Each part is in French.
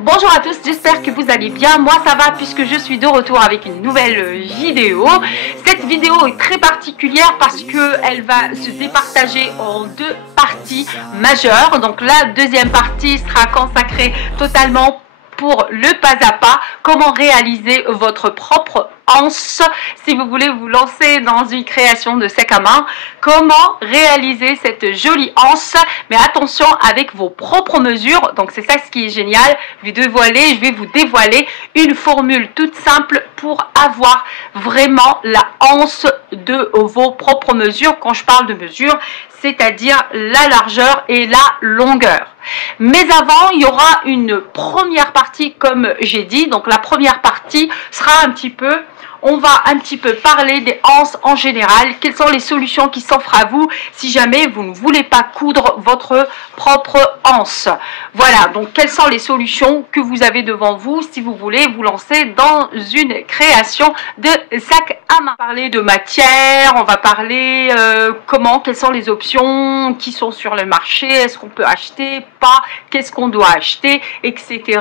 Bonjour à tous, j'espère que vous allez bien. Moi ça va puisque je suis de retour avec une nouvelle vidéo. Cette vidéo est très particulière parce qu'elle va se départager en deux parties majeures. Donc la deuxième partie sera consacrée totalement pour le pas à pas, comment réaliser votre propre anse si vous voulez vous lancer dans une création de sac à main. Comment réaliser cette jolie anse, mais attention avec vos propres mesures. Donc c'est ça ce qui est génial. Je vais vous dévoiler une formule toute simple pour avoir vraiment la anse de vos propres mesures. Quand je parle de mesures, c'est-à-dire la largeur et la longueur. Mais avant, il y aura une première partie, comme j'ai dit. Donc la première partie sera on va un petit peu parler des anses en général. Quelles sont les solutions qui s'offrent à vous si jamais vous ne voulez pas coudre votre propre anse. Voilà, donc quelles sont les solutions que vous avez devant vous si vous voulez vous lancer dans une création de sac à main. On va parler de matière, on va parler quelles sont les options qui sont sur le marché, est-ce qu'on peut acheter, pas, qu'est-ce qu'on doit acheter, etc.,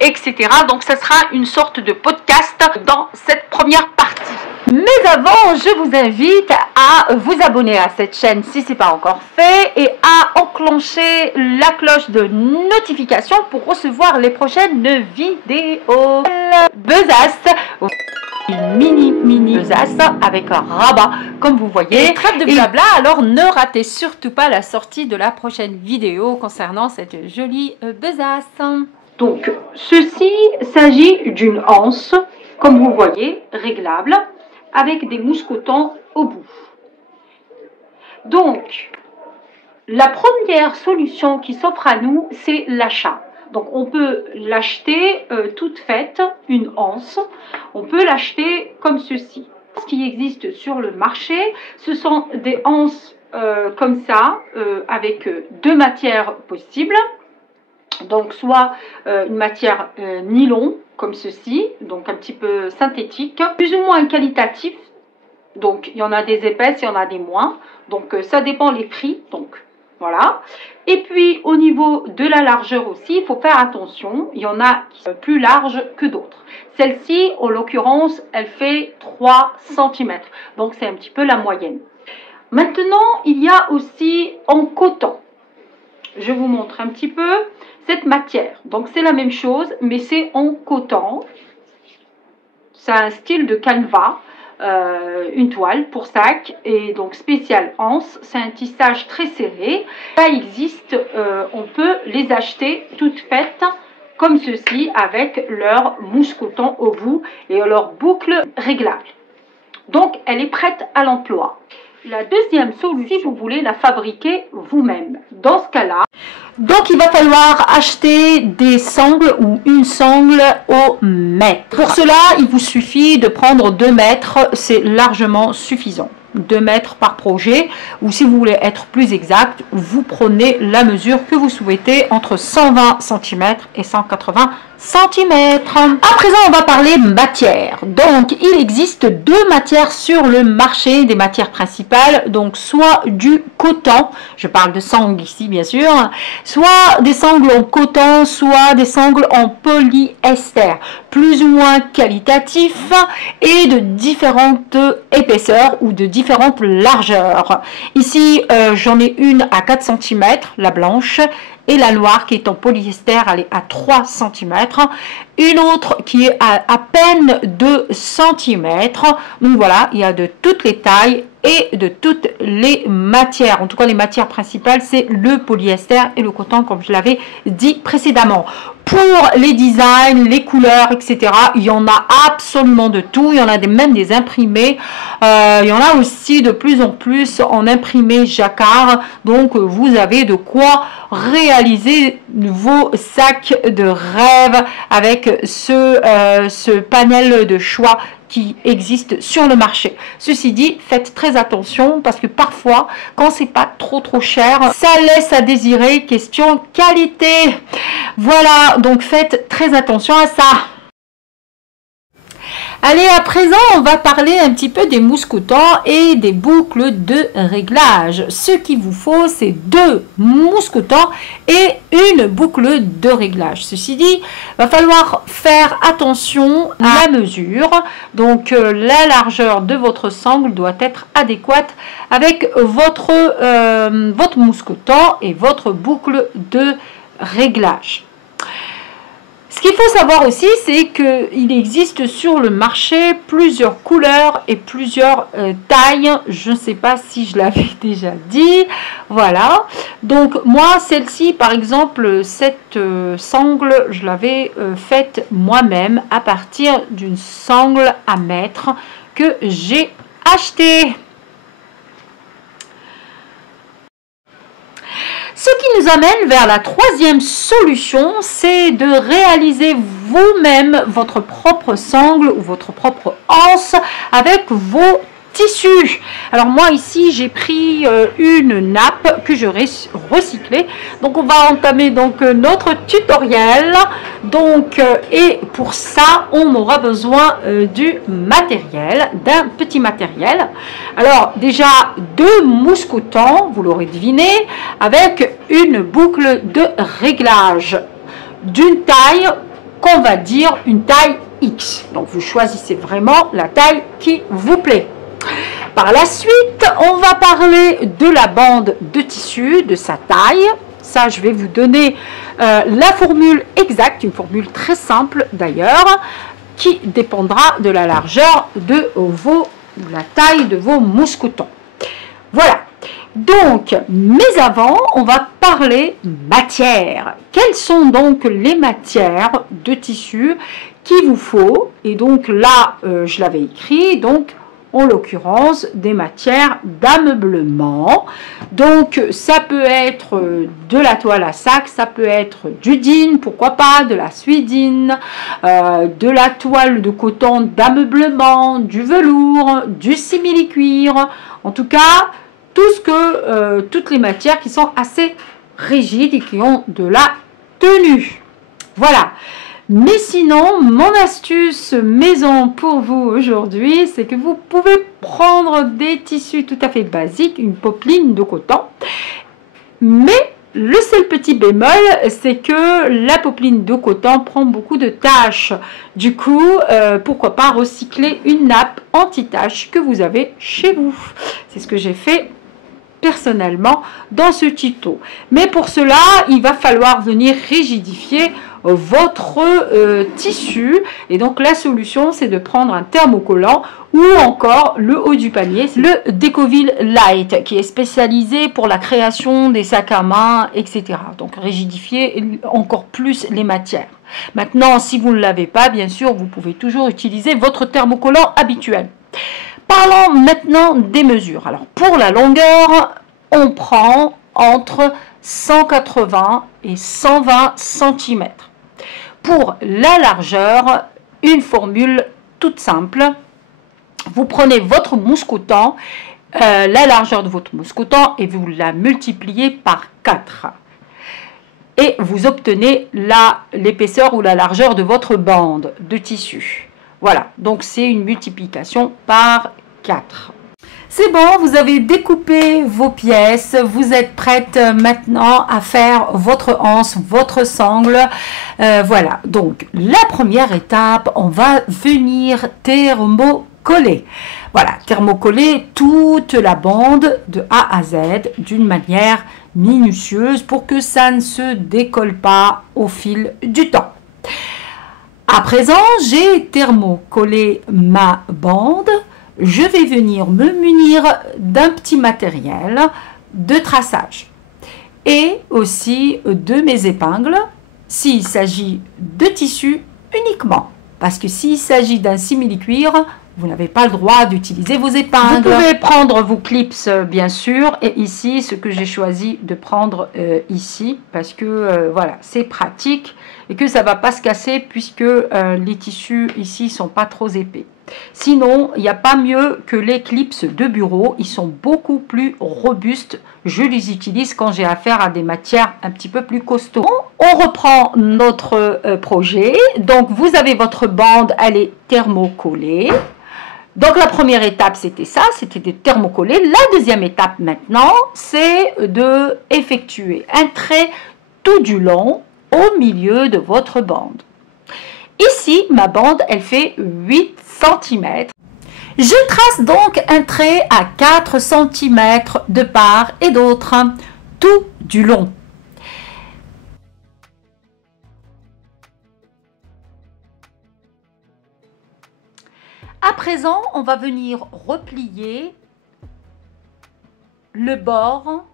etc. Donc ça sera une sorte de podcast dans cette première partie. Mais avant, je vous invite à vous abonner à cette chaîne si ce n'est pas encore fait et à enclencher la cloche de notification pour recevoir les prochaines vidéos. Besace, une mini besace avec un rabat comme vous voyez. Et trêve de blabla, alors ne ratez surtout pas la sortie de la prochaine vidéo concernant cette jolie besace. Donc ceci s'agit d'une anse, comme vous voyez, réglable, avec des mousquetons au bout. Donc, la première solution qui s'offre à nous, c'est l'achat. Donc, on peut l'acheter toute faite, une anse. On peut l'acheter comme ceci. Ce qui existe sur le marché, ce sont des anses comme ça, avec deux matières possibles. Donc, soit une matière nylon, comme ceci, donc un petit peu synthétique, plus ou moins qualitatif. Donc, il y en a des épaisses, il y en a des moins. Donc, ça dépend les prix. Donc, voilà. Et puis, au niveau de la largeur aussi, il faut faire attention. Il y en a qui sont plus larges que d'autres. Celle-ci, en l'occurrence, elle fait 3 cm. Donc, c'est un petit peu la moyenne. Maintenant, il y a aussi en coton. Je vous montre un petit peu cette matière. Donc, c'est la même chose, mais c'est en coton. C'est un style de canevas. Une toile pour sac et donc spécial anse, c'est un tissage très serré. Ça existe, on peut les acheter toutes faites comme ceci avec leur mousqueton au bout et leur boucle réglable. Donc elle est prête à l'emploi. La deuxième solution, si vous voulez la fabriquer vous-même, dans ce cas-là, donc il va falloir acheter des sangles ou une sangle au mètre. Pour cela, il vous suffit de prendre 2 mètres, c'est largement suffisant. 2 mètres par projet, ou si vous voulez être plus exact, vous prenez la mesure que vous souhaitez entre 120 cm et 180 cm. À présent, on va parler matière. Donc, il existe 2 matières sur le marché, des matières principales, donc soit du coton, je parle de sangle ici bien sûr, soit des sangles en coton, soit des sangles en polyester, plus ou moins qualitatifs et de différentes épaisseurs ou de différentes largeurs. Ici, j'en ai une à 4 cm, la blanche, et la noire qui est en polyester, elle est à 3 cm. Une autre qui est à peine 2 cm. Donc voilà, il y a de toutes les tailles et de toutes les matières. En tout cas, les matières principales, c'est le polyester et le coton, comme je l'avais dit précédemment. Pour les designs, les couleurs, etc., il y en a absolument de tout. Il y en a même des imprimés. Il y en a aussi de plus en plus en imprimé jacquard. Donc, vous avez de quoi réaliser vos sacs de rêve avec ce panel de choix qui existe sur le marché. Ceci dit, faites très attention parce que parfois, quand c'est pas trop cher, ça laisse à désirer, question qualité. Voilà, donc faites très attention à ça. Allez, à présent, on va parler un petit peu des mousquetons et des boucles de réglage. Ce qu'il vous faut, c'est 2 mousquetons et une boucle de réglage. Ceci dit, il va falloir faire attention à la mesure. Donc, la largeur de votre sangle doit être adéquate avec votre mousqueton et votre boucle de réglage. Ce qu'il faut savoir aussi, c'est qu'il existe sur le marché plusieurs couleurs et plusieurs tailles. Je ne sais pas si je l'avais déjà dit. Voilà. Donc moi, celle-ci, par exemple, cette sangle, je l'avais faite moi-même à partir d'une sangle à mettre que j'ai achetée. Ce qui nous amène vers la 3e solution, c'est de réaliser vous-même votre propre sangle ou votre propre anse avec vos tissus. Alors moi ici j'ai pris une nappe que j'aurais recyclée. Donc on va entamer donc notre tutoriel. Donc et pour ça on aura besoin du matériel, d'un petit matériel. Alors déjà 2 mousquetons, vous l'aurez deviné, avec une boucle de réglage d'une taille qu'on va dire une taille X. Donc vous choisissez vraiment la taille qui vous plaît. Par la suite, on va parler de la bande de tissu, de sa taille. Ça, je vais vous donner la formule exacte, une formule très simple d'ailleurs, qui dépendra de la largeur de la taille de vos mousquetons. Voilà. Donc, mais avant, on va parler matière. Quelles sont donc les matières de tissu qu'il vous faut? Et donc là, je l'avais écrit, donc en l'occurrence des matières d'ameublement. Donc ça peut être de la toile à sac, ça peut être du din, pourquoi pas, de la suidine, de la toile de coton d'ameublement, du velours, du simili-cuir, en tout cas toutes les matières qui sont assez rigides et qui ont de la tenue. Voilà. Mais sinon, mon astuce maison pour vous aujourd'hui, c'est que vous pouvez prendre des tissus tout à fait basiques, une popeline de coton. Mais le seul petit bémol, c'est que la popeline de coton prend beaucoup de tâches. Du coup, pourquoi pas recycler une nappe anti-tache que vous avez chez vous. C'est ce que j'ai fait personnellement dans ce tuto. Mais pour cela, il va falloir venir rigidifier votre tissu, et donc la solution c'est de prendre un thermocollant ou encore le haut du panier, le Decovil Light qui est spécialisé pour la création des sacs à main, etc. Donc rigidifier encore plus les matières. Maintenant, si vous ne l'avez pas, bien sûr, vous pouvez toujours utiliser votre thermocollant habituel. Parlons maintenant des mesures. Alors pour la longueur, on prend entre 180 et 120 cm. Pour la largeur, une formule toute simple. Vous prenez votre mousqueton, la largeur de votre mousqueton, et vous la multipliez par 4. Et vous obtenez l'épaisseur ou la largeur de votre bande de tissu. Voilà, donc c'est une multiplication par 4. C'est bon, vous avez découpé vos pièces, vous êtes prête maintenant à faire votre anse, votre sangle. Voilà, donc la première étape, on va venir thermocoller. Voilà, thermocoller toute la bande de A à Z d'une manière minutieuse pour que ça ne se décolle pas au fil du temps. À présent, j'ai thermocollé ma bande. Je vais venir me munir d'un petit matériel de traçage et aussi de mes épingles s'il s'agit de tissu uniquement. Parce que s'il s'agit d'un simili-cuir, vous n'avez pas le droit d'utiliser vos épingles. Vous pouvez prendre vos clips bien sûr, et ici ce que j'ai choisi de prendre ici parce que voilà, c'est pratique et que ça va pas se casser puisque les tissus ici sont pas trop épais. Sinon, il n'y a pas mieux que les clips de bureau. Ils sont beaucoup plus robustes. Je les utilise quand j'ai affaire à des matières un petit peu plus costauds. On reprend notre projet. Donc, vous avez votre bande, elle est thermocollée. Donc, la première étape, c'était ça, c'était de thermocoller. La deuxième étape maintenant, c'est de effectuer un trait tout du long au milieu de votre bande. Ici, ma bande, elle fait 8 cm. Je trace donc un trait à 4 cm de part et d'autre, tout du long. À présent, on va venir replier le bord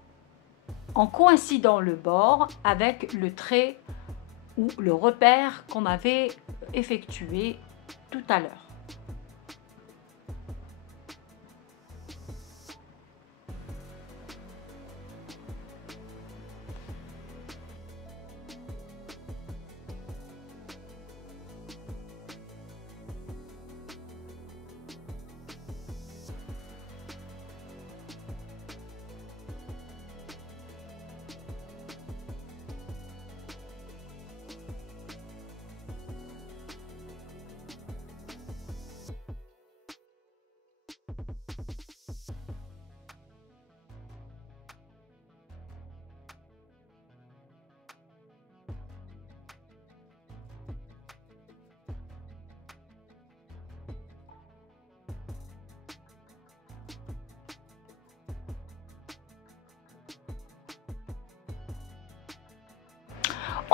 en coïncidant le bord avec le trait ou le repère qu'on avait effectué tout à l'heure.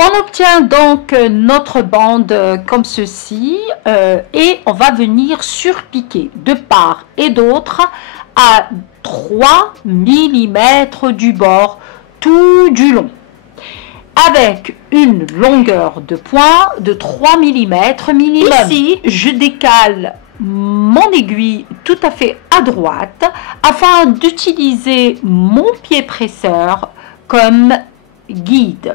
On obtient donc notre bande comme ceci et on va venir surpiquer de part et d'autre à 3 mm du bord tout du long, avec une longueur de point de 3 mm minimum. Ici, je décale mon aiguille tout à fait à droite afin d'utiliser mon pied presseur comme guide.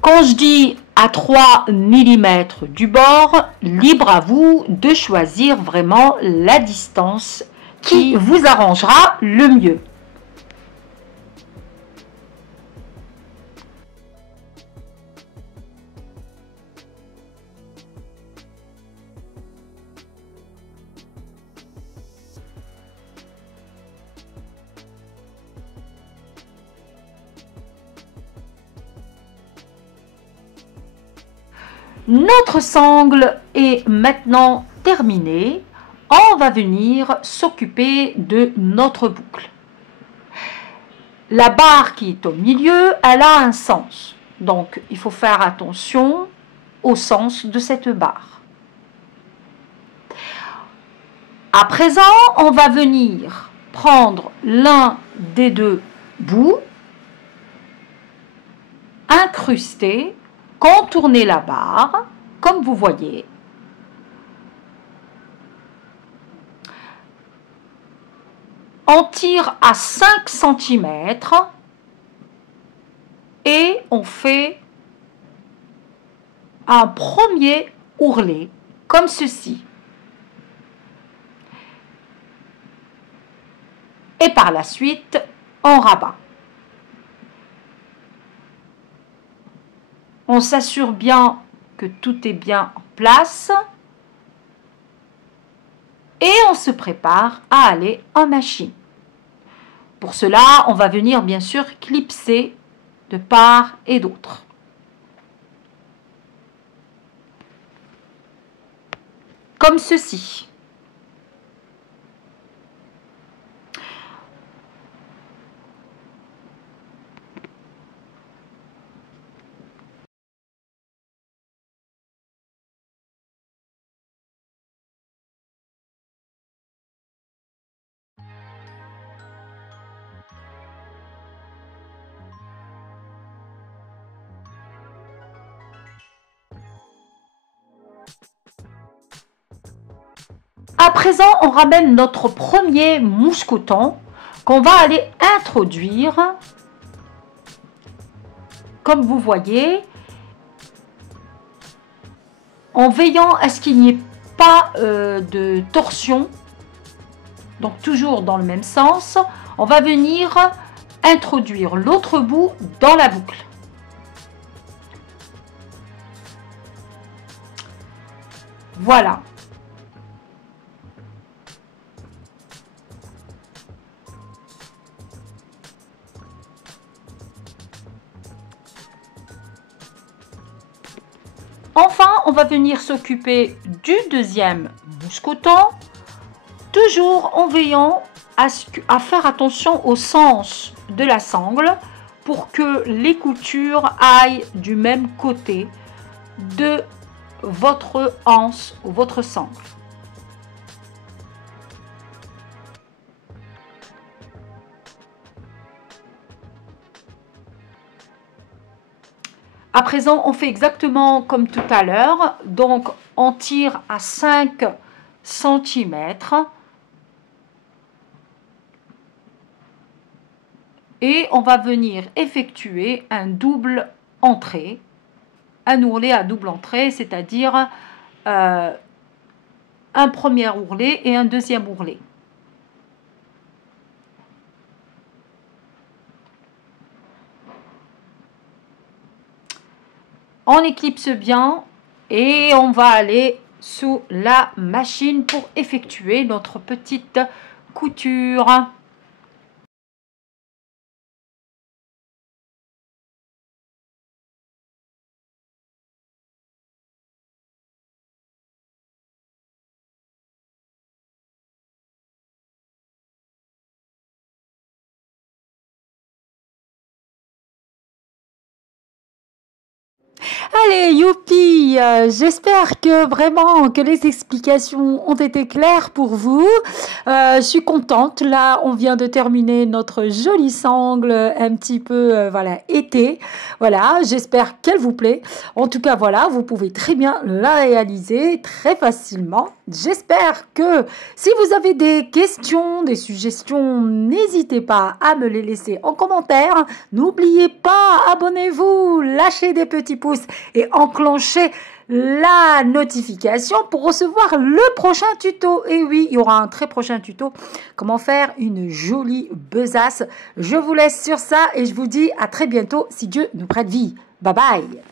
Quand je dis à 3 mm du bord, libre à vous de choisir vraiment la distance qui vous arrangera le mieux. Notre sangle est maintenant terminée. On va venir s'occuper de notre boucle. La barre qui est au milieu, elle a un sens. Donc, il faut faire attention au sens de cette barre. À présent, on va venir prendre l'un des deux bouts, incruster, contourner la barre, comme vous voyez. On tire à 5 cm et on fait un premier ourlet, comme ceci. Et par la suite, on rabat. On s'assure bien que tout est bien en place et on se prépare à aller en machine. Pour cela, on va venir bien sûr clipser de part et d'autre. Comme ceci. À présent, on ramène notre premier mousqueton qu'on va aller introduire. Comme vous voyez, en veillant à ce qu'il n'y ait pas de torsion. Donc toujours dans le même sens, on va venir introduire l'autre bout dans la boucle. Voilà. Enfin, on va venir s'occuper du deuxième mousqueton, toujours en veillant à faire attention au sens de la sangle pour que les coutures aillent du même côté de votre anse ou votre sangle. À présent, on fait exactement comme tout à l'heure. Donc, on tire à 5 cm. Et on va venir effectuer un double entrée. Un ourlet à double entrée, c'est-à-dire un premier ourlet et un deuxième ourlet. On éclipse bien et on va aller sous la machine pour effectuer notre petite couture. Allez, youpi! J'espère que vraiment que les explications ont été claires pour vous. Je suis contente. Là, on vient de terminer notre jolie sangle un petit peu, voilà, été. Voilà, j'espère qu'elle vous plaît. En tout cas, voilà, vous pouvez très bien la réaliser très facilement. J'espère que si vous avez des questions, des suggestions, n'hésitez pas à me les laisser en commentaire. N'oubliez pas, abonnez-vous, lâchez des petits pouces et enclenchez la notification pour recevoir le prochain tuto. Et oui, il y aura un très prochain tuto, comment faire une jolie besace. Je vous laisse sur ça et je vous dis à très bientôt si Dieu nous prête vie. Bye bye.